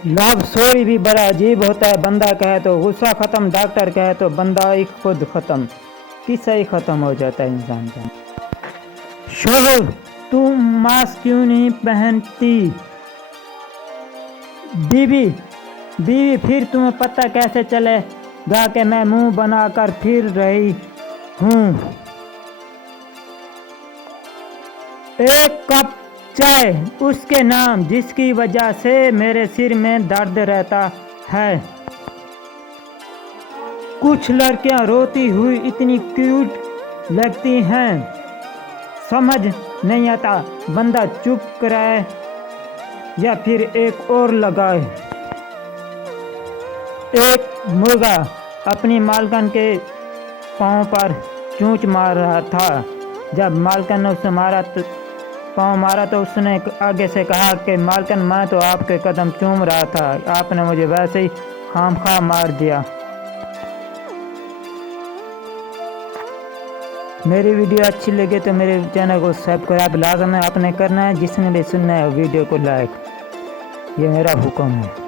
Love story भी बड़ा अजीब होता है। बंदा कहे तो गुस्सा खत्म, डॉक्टर कहे तो बंदा ही खुद खत्म, किस्सा ही खत्म हो जाता है इंसान का। शोहर, तुम मास्क क्यों नहीं पहनती? बीवी, फिर तुम्हें पता कैसे चलेगा कि मैं मुंह बनाकर फिर रही हूँ? एक कप चाय उसके नाम, जिसकी वजह से मेरे सिर में दर्द रहता है। कुछ लड़कियां रोती हुई इतनी क्यूट लगती हैं, समझ नहीं आता बंदा चुप कराए या फिर एक और लगाए। एक मुर्गा अपनी मालकन के पाँव पर चोंच मार रहा था। जब मालकन ने उसे पाँव मारा तो उसने आगे से कहा कि मालकन, मैं तो आपके कदम चूम रहा था, आपने मुझे वैसे ही खामखा मार दिया। मेरी वीडियो अच्छी लगे तो मेरे चैनल को सब्सक्राइब लाजमी आपने करना है। जिसने भी सुनना है वीडियो को लाइक, ये मेरा हुक्म है।